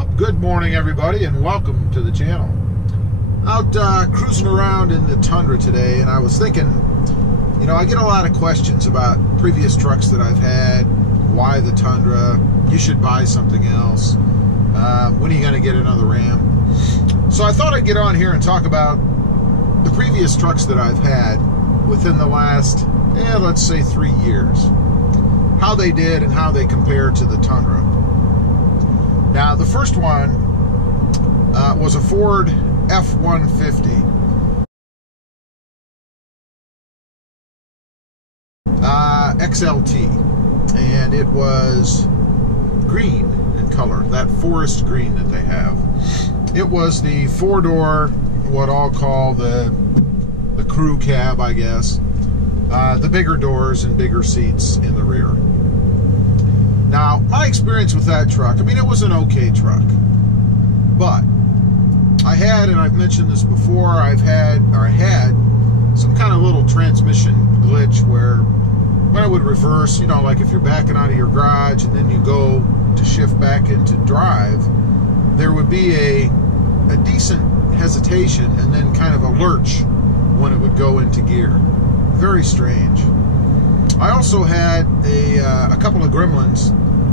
Well, good morning everybody and welcome to the channel. Out cruising around in the Tundra today, and I was thinking, you know, I get a lot of questions about previous trucks that I've had. Why the Tundra? You should buy something else. When are you going to get another Ram? So I thought I'd get on here and talk about the previous trucks that I've had within the last, let's say 3 years. How they did and how they compare to the Tundra. Now, the first one was a Ford F-150 XLT, and it was green in color, that forest green that they have. It was the four-door, what I'll call the crew cab, I guess. The bigger doors and bigger seats in the rear. Now, my experience with that truck, I mean, it was an okay truck, but I had, and I've mentioned this before, I had some kind of little transmission glitch where when I would reverse, you know, like if you're backing out of your garage and then you go to shift back into drive, there would be a decent hesitation and then kind of a lurch when it would go into gear. Very strange. I also had a couple of gremlins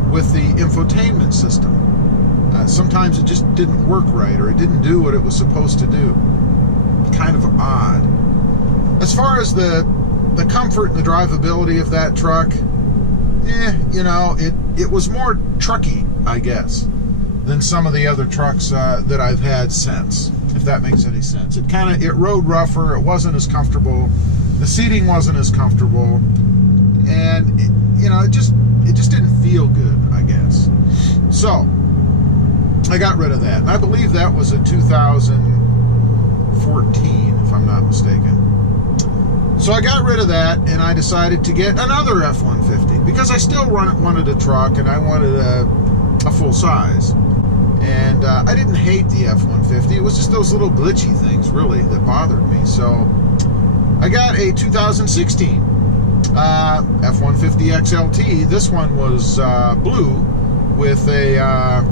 with the infotainment system. Sometimes it just didn't work right, or it didn't do what it was supposed to do. Kind of odd. As far as the comfort and the drivability of that truck, you know, it was more trucky, I guess, than some of the other trucks that I've had since, if that makes any sense. It rode rougher, it wasn't as comfortable, the seating wasn't as comfortable, and you know, it just didn't feel good, I guess. So I got rid of that, and I believe that was a 2014, if I'm not mistaken. So I got rid of that, and I decided to get another F-150 because I still wanted a truck, and I wanted a full size. And I didn't hate the F-150. It was just those little glitchy things, really, that bothered me. So I got a 2016 F-150 XLT. This one was blue with a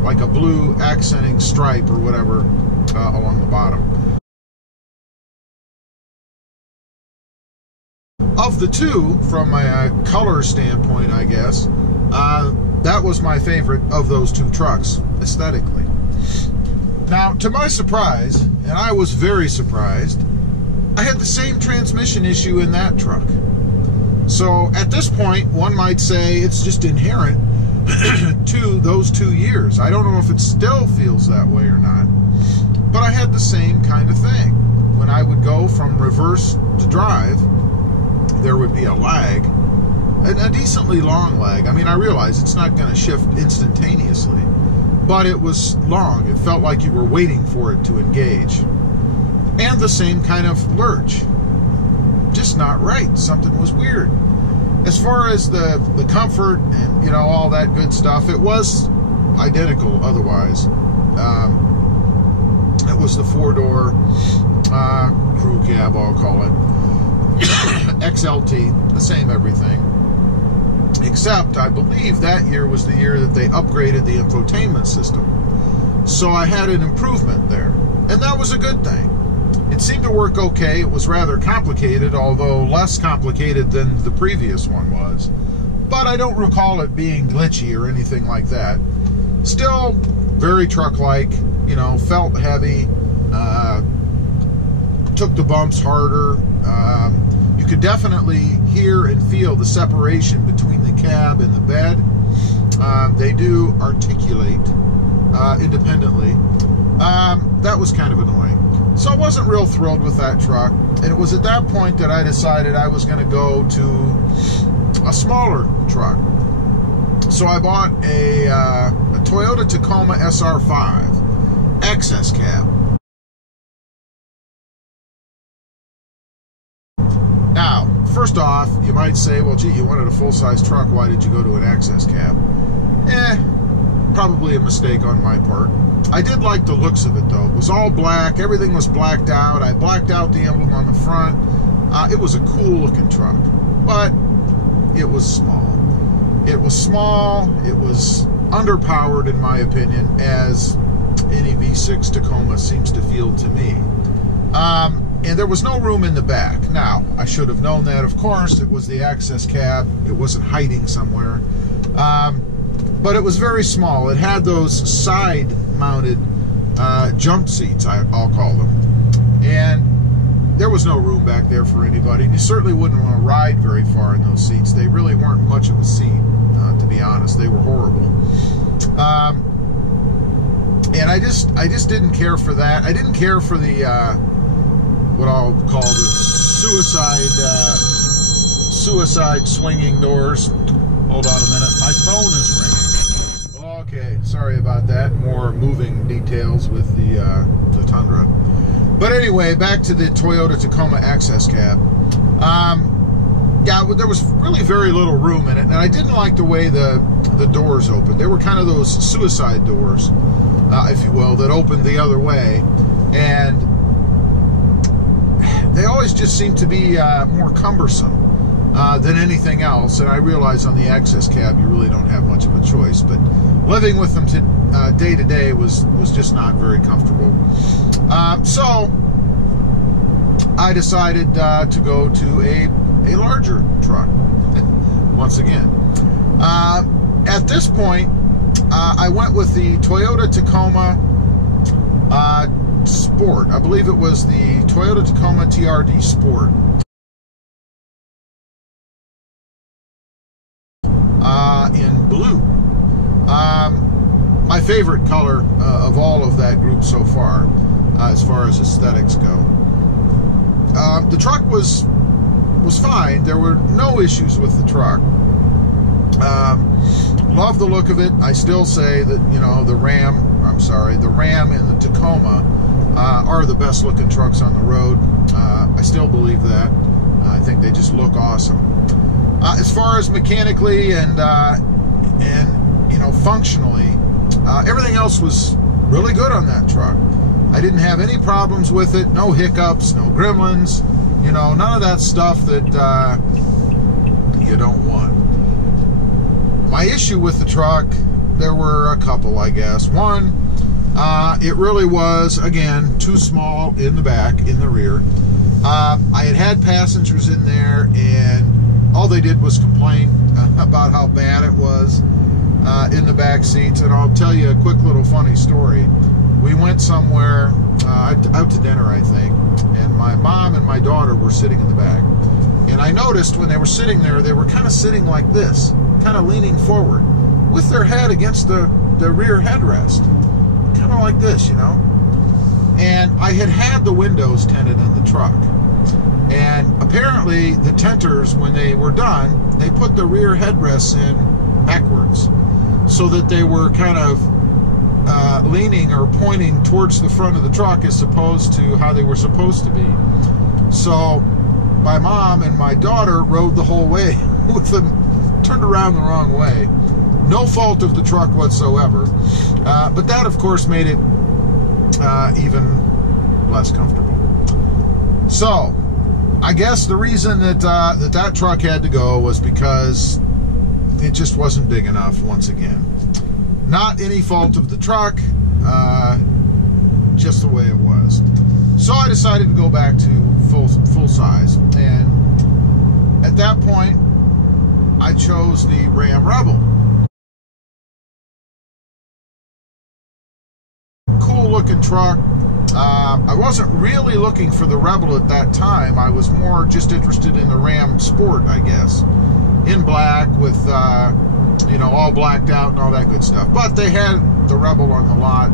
like a blue accenting stripe or whatever along the bottom. Of the two, from a color standpoint, I guess, that was my favorite of those two trucks, aesthetically. Now, to my surprise, and I was very surprised, I had the same transmission issue in that truck. So at this point, one might say it's just inherent to those 2 years. I don't know if it still feels that way or not, but I had the same kind of thing. When I would go from reverse to drive, there would be a lag, a decently long lag. I mean, I realize it's not going to shift instantaneously, but it was long. It felt like you were waiting for it to engage. And the same kind of lurch. Just not right. Something was weird. As far as the comfort and, you know, all that good stuff, it was identical otherwise. It was the four-door crew cab, I'll call it. XLT, the same everything. Except, I believe that year was the year that they upgraded the infotainment system. So I had an improvement there. And that was a good thing. It seemed to work okay. It was rather complicated, although less complicated than the previous one was. But I don't recall it being glitchy or anything like that. Still very truck-like, you know, felt heavy, took the bumps harder. You could definitely hear and feel the separation between the cab and the bed. They do articulate independently. That was kind of annoying. So I wasn't real thrilled with that truck, and it was at that point that I decided I was going to go to a smaller truck. So I bought a Toyota Tacoma SR5 access cab. Now, first off, you might say, well, gee, you wanted a full-size truck, why did you go to an access cab? Probably a mistake on my part. I did like the looks of it, though. It was all black. Everything was blacked out. I blacked out the emblem on the front. It was a cool-looking truck, but it was small. It was small. It was underpowered, in my opinion, as any V6 Tacoma seems to feel to me. And there was no room in the back. Now, I should have known that, of course. It was the access cab. It wasn't hiding somewhere. But it was very small. It had those side-mounted jump seats, I'll call them. And there was no room back there for anybody. You certainly wouldn't want to ride very far in those seats. They really weren't much of a seat, to be honest. They were horrible. And I just didn't care for that. I didn't care for the what I'll call the suicide swinging doors. Hold on a minute. My phone is ringing. Okay, sorry about that. More moving details with the Tundra. But anyway, back to the Toyota Tacoma access cab. Yeah, there was really very little room in it, and I didn't like the way the doors opened. They were kind of those suicide doors, if you will, that opened the other way, and they always just seemed to be more cumbersome than anything else. And I realize on the access cab you really don't have much of a choice, but living with them day to day was just not very comfortable. So I decided to go to a larger truck once again. At this point, I went with the Toyota Tacoma Sport. I believe it was the Toyota Tacoma TRD Sport. In blue. My favorite color of all of that group so far as aesthetics go. The truck was fine. There were no issues with the truck. Love the look of it. I still say that, you know, the Ram and the Tacoma are the best looking trucks on the road. I still believe that. I think they just look awesome. As far as mechanically and you know, functionally, everything else was really good on that truck. I didn't have any problems with it. No hiccups, no gremlins, you know, none of that stuff that you don't want. My issue with the truck, there were a couple, I guess. One, it really was, again, too small in the back, in the rear. I had passengers in there, and all they did was complain about how bad it was in the back seats. And I'll tell you a quick little funny story. We went somewhere, out to dinner, I think, and my mom and my daughter were sitting in the back. And I noticed when they were sitting there, they were kind of sitting like this, kind of leaning forward, with their head against the rear headrest, kind of like this, you know. And I had the windows tinted in the truck. And apparently the tinters, when they were done, they put the rear headrests in backwards, so that they were kind of leaning or pointing towards the front of the truck as opposed to how they were supposed to be. So my mom and my daughter rode the whole way with them turned around the wrong way. No fault of the truck whatsoever. But that, of course, made it even less comfortable. So I guess the reason that that truck had to go was because it just wasn't big enough once again. Not any fault of the truck, just the way it was. So I decided to go back to full size, and at that point I chose the Ram Rebel. Cool looking truck. I wasn't really looking for the Rebel at that time. I was more just interested in the Ram Sport, I guess, in black with you know, all blacked out and all that good stuff. But they had the Rebel on the lot,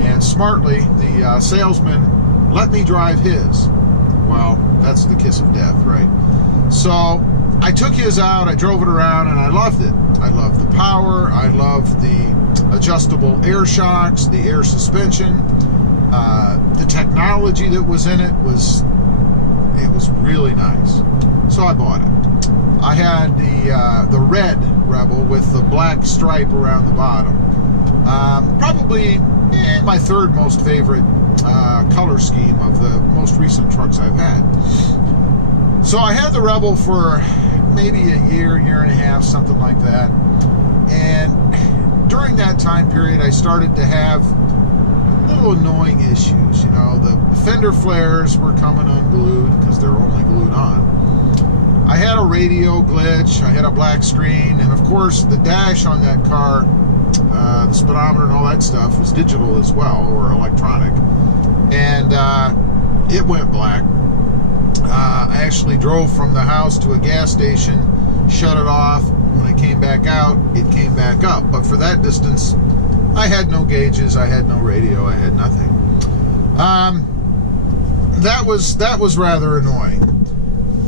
and smartly the salesman let me drive his. Well, that's the kiss of death, right? So I took his out, I drove it around, and I loved it. I loved the power, I loved the adjustable air shocks, the air suspension, the technology that was in it was really nice. So I bought it. I had the red Rebel with the black stripe around the bottom. Probably my third most favorite color scheme of the most recent trucks I've had. So I had the Rebel for maybe a year and a half, something like that. And during that time period, I started to have little annoying issues. You know, the fender flares were coming unglued because they're only glued on. I had a radio glitch, I had a black screen, and of course the dash on that car, the speedometer and all that stuff was digital as well, or electronic, and it went black. I actually drove from the house to a gas station, shut it off. When I came back out, it came back up, but for that distance I had no gauges, I had no radio, I had nothing. That was rather annoying.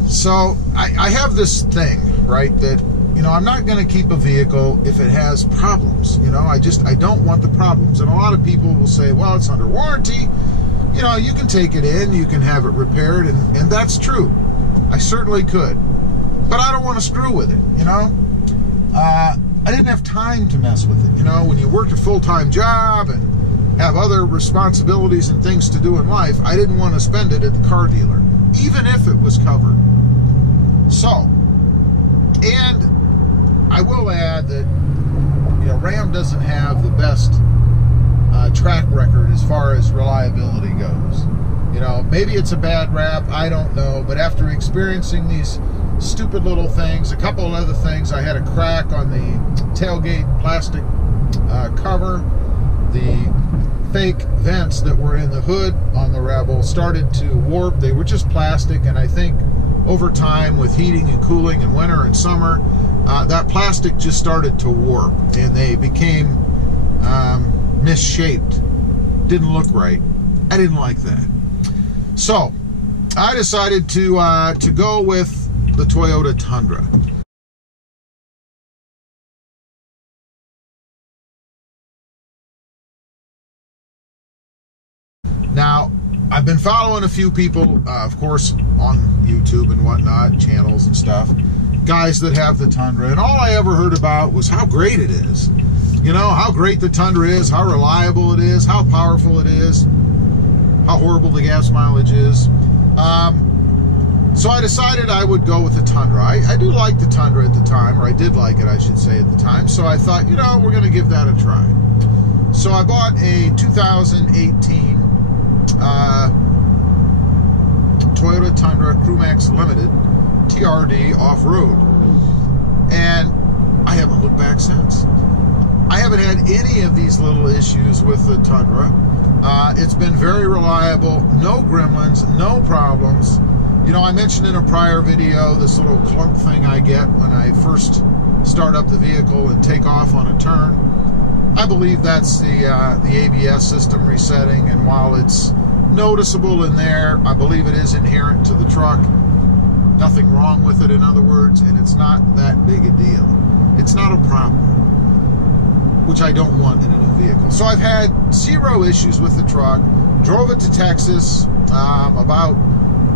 So I have this thing, right, that, you know, I'm not going to keep a vehicle if it has problems. You know, I don't want the problems. And a lot of people will say, well, it's under warranty. You know, you can take it in, you can have it repaired, and that's true. I certainly could. But I don't want to screw with it, you know. I didn't have time to mess with it. You know, when you work a full-time job and have other responsibilities and things to do in life, I didn't want to spend it at the car dealer, even if it was covered. So, and I will add that, you know, Ram doesn't have the best track record as far as reliability goes. You know, maybe it's a bad rap, I don't know, but after experiencing these stupid little things, a couple of other things, I had a crack on the tailgate plastic cover. The fake vents that were in the hood on the Rebel started to warp. They were just plastic, and I think over time with heating and cooling in winter and summer, that plastic just started to warp, and they became misshaped. Didn't look right. I didn't like that. So I decided to go with the Toyota Tundra. Now, I've been following a few people, of course, on YouTube and whatnot, channels and stuff, guys that have the Tundra, and all I ever heard about was how great it is. You know, how great the Tundra is, how reliable it is, how powerful it is, how horrible the gas mileage is. So I decided I would go with the Tundra. I do like the Tundra at the time, or I did like it, I should say, at the time. So I thought, you know, we're going to give that a try. So I bought a 2018 Toyota Tundra Crewmax Limited TRD off-road, and I haven't looked back since. I haven't had any of these little issues with the Tundra. It's been very reliable, no gremlins, no problems. You know, I mentioned in a prior video this little clunk thing I get when I first start up the vehicle and take off on a turn. I believe that's the ABS system resetting, and while it's noticeable in there, I believe it is inherent to the truck. Nothing wrong with it, in other words, and it's not that big a deal. It's not a problem, which I don't want in a new vehicle. So I've had zero issues with the truck. Drove it to Texas, about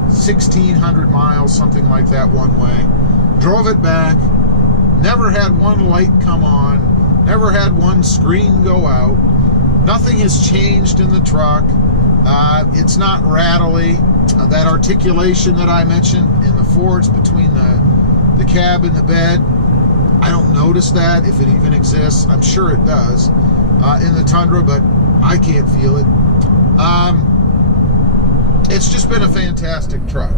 1,600 miles, something like that, one way. Drove it back, never had one light come on, never had one screen go out. Nothing has changed in the truck. It's not rattly. That articulation that I mentioned in the Fords between the cab and the bed, I don't notice that, if it even exists. I'm sure it does in the Tundra, but I can't feel it. It's just been a fantastic truck.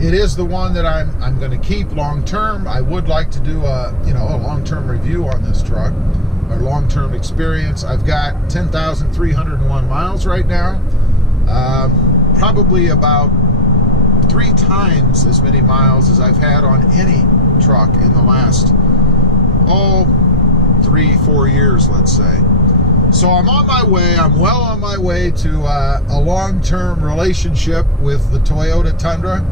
It is the one that I'm going to keep long term. I would like to do a long term review on this truck, or long term experience. I've got 10,301 miles right now. Probably about 3 times as many miles as I've had on any truck in the last 3-4 years, let's say. So I'm on my way. I'm well on my way to a long-term relationship with the Toyota Tundra.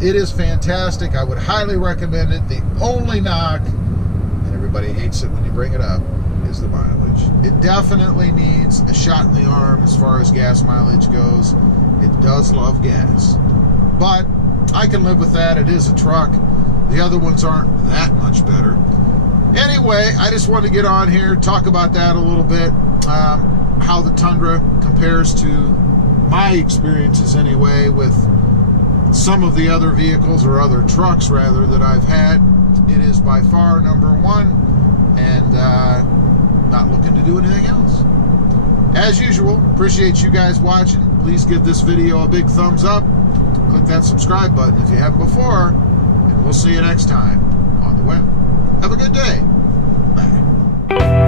It is fantastic. I would highly recommend it. The only knock, and everybody hates it when you bring it up, is the mileage. It definitely needs a shot in the arm as far as gas mileage goes. It does love gas, but I can live with that. It is a truck. The other ones aren't that much better. Anyway, I just want to get on here, talk about that a little bit, how the Tundra compares to my experiences anyway with some of the other vehicles, or other trucks rather, that I've had. It is by far #1, and not looking to do anything else. As usual, appreciate you guys watching. Please give this video a big thumbs up. Click that subscribe button if you haven't before. And we'll see you next time on the web. Have a good day. Bye.